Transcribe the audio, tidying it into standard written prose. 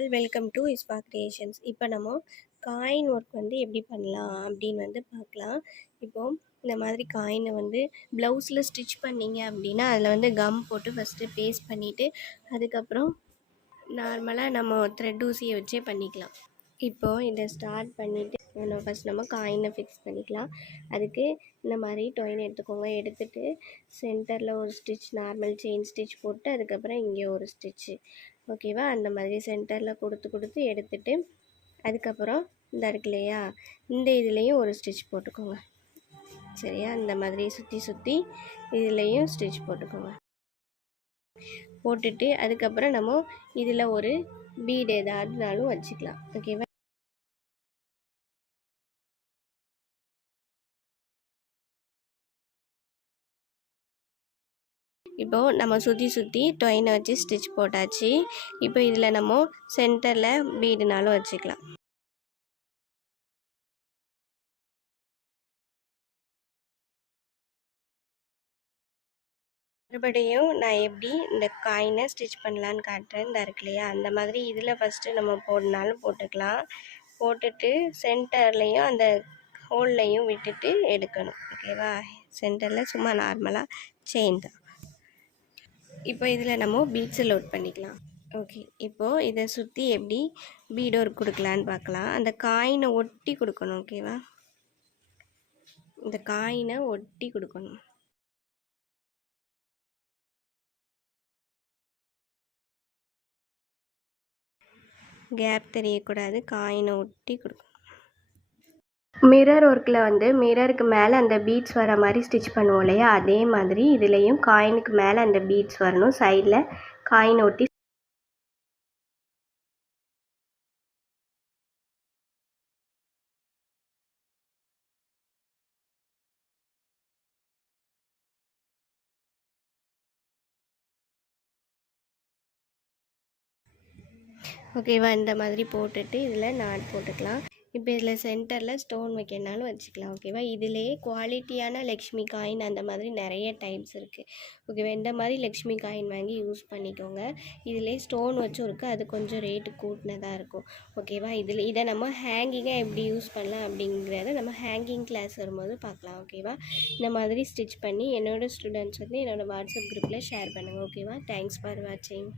All welcome to Ispa Creations. இப்போ நம்ம coin work எப்படி பண்ணலாம் அப்படின்னு பார்க்கலாம். இப்போது இந்த மாதிரி காயினை ப்ளவுஸில் ஸ்டிச் பண்ணிங்க அப்படின்னா அதில் கம் போட்டு ஃபஸ்ட்டு பேஸ்ட் பண்ணிவிட்டு அதுக்கப்புறம் நார்மலாக நம்ம த்ரெட் ஊசியை வச்சே பண்ணிக்கலாம். இப்போது இதை ஸ்டார்ட் பண்ணிவிட்டு நம்ம காயினை ஃபிக்ஸ் பண்ணிக்கலாம். அதுக்கு இந்த மாதிரி டொயின் எடுத்துக்கோங்க. எடுத்துகிட்டு சென்டரில் ஒரு ஸ்டிச் நார்மல் செயின் ஸ்டிச் போட்டு அதுக்கப்புறம் இங்கே ஒரு ஸ்டிச்சு, ஓகேவா? அந்த மாதிரி சென்டரில் கொடுத்து எடுத்துகிட்டு அதுக்கப்புறம் இந்த இருக்கு இல்லையா, இந்த இதுலேயும் ஒரு ஸ்டிச் போட்டுக்கோங்க. சரியா? இந்த மாதிரி சுற்றி இதுலேயும் ஸ்டிச் போட்டுக்கோங்க. போட்டுட்டு அதுக்கப்புறம் நம்ம இதில் ஒரு பீடு ஏதாவதுனாலும் வச்சுக்கலாம், ஓகேவா? இப்போது நம்ம சுற்றி டொயினை வச்சு ஸ்டிச் போட்டாச்சு. இப்போ இதில் நம்ம சென்டரில் பீடுனாலும் வச்சுக்கலாம். மறுபடியும் நான் எப்படி இந்த காயினை ஸ்டிச் பண்ணலான்னு காட்டுறேன். இந்த இருக்கு இல்லையா, அந்த மாதிரி இதில் ஃபஸ்ட்டு நம்ம போடனாலும் போட்டுக்கலாம். போட்டுட்டு சென்டர்லேயும் அந்த ஹோல்லையும் விட்டுட்டு எடுக்கணும், ஓகேவா? சென்டரில் சும்மா நார்மலாக செயின் தான். இப்போ இதில் நம்ம பீட்ஸை லோட் பண்ணிக்கலாம். ஓகே, இப்போது இதை சுற்றி எப்படி பீட் ஒர்க் கொடுக்கலான்னு பார்க்கலாம். அந்த காயினை ஒட்டி கொடுக்கணும், ஓகேவா? இந்த காயினை ஒட்டி கொடுக்கணும். கேப் தெரியக்கூடாது, காயினை ஒட்டி கொடுக்கணும். மிரர் ஒர்க்கில் மிரருக்கு மேலே அந்த பீட்ஸ் வர மாதிரி ஸ்டிச் பண்ணுவோம் இல்லையா, அதே மாதிரி இதுலேயும் காயினுக்கு மேலே அந்த பீட்ஸ் வரணும். சைடில் காயினை ஒட்டி ஓகேவா? இந்த மாதிரி போட்டுட்டு இதில் நாட் போட்டுக்கலாம். இப்போ இதில் சென்டரில் ஸ்டோன் வைக்கிறனாலும் வச்சுக்கலாம், ஓகேவா? இதிலேயே குவாலிட்டியான லக்ஷ்மி காயின் அந்த மாதிரி நிறைய டைப்ஸ் இருக்குது, ஓகேவா? இந்த மாதிரி லக்ஷ்மி காயின் வாங்கி யூஸ் பண்ணிக்கோங்க. இதிலே ஸ்டோன் வச்சும் இருக்குது, அது கொஞ்சம் ரேட்டு கூட்டினதாக இருக்கும், ஓகேவா? இதை நம்ம ஹேங்கிங்காக எப்படி யூஸ் பண்ணலாம் அப்படிங்கிறத நம்ம ஹேங்கிங் கிளாஸ் வரும்போது பார்க்கலாம், ஓகேவா? இந்த மாதிரி ஸ்டிச் பண்ணி என்னோடய ஸ்டூடெண்ட்ஸ் என்னோடய வாட்ஸ்அப் குரூப்பில் ஷேர் பண்ணுங்கள், ஓகேவா? தேங்க்ஸ் ஃபார் வாட்சிங்.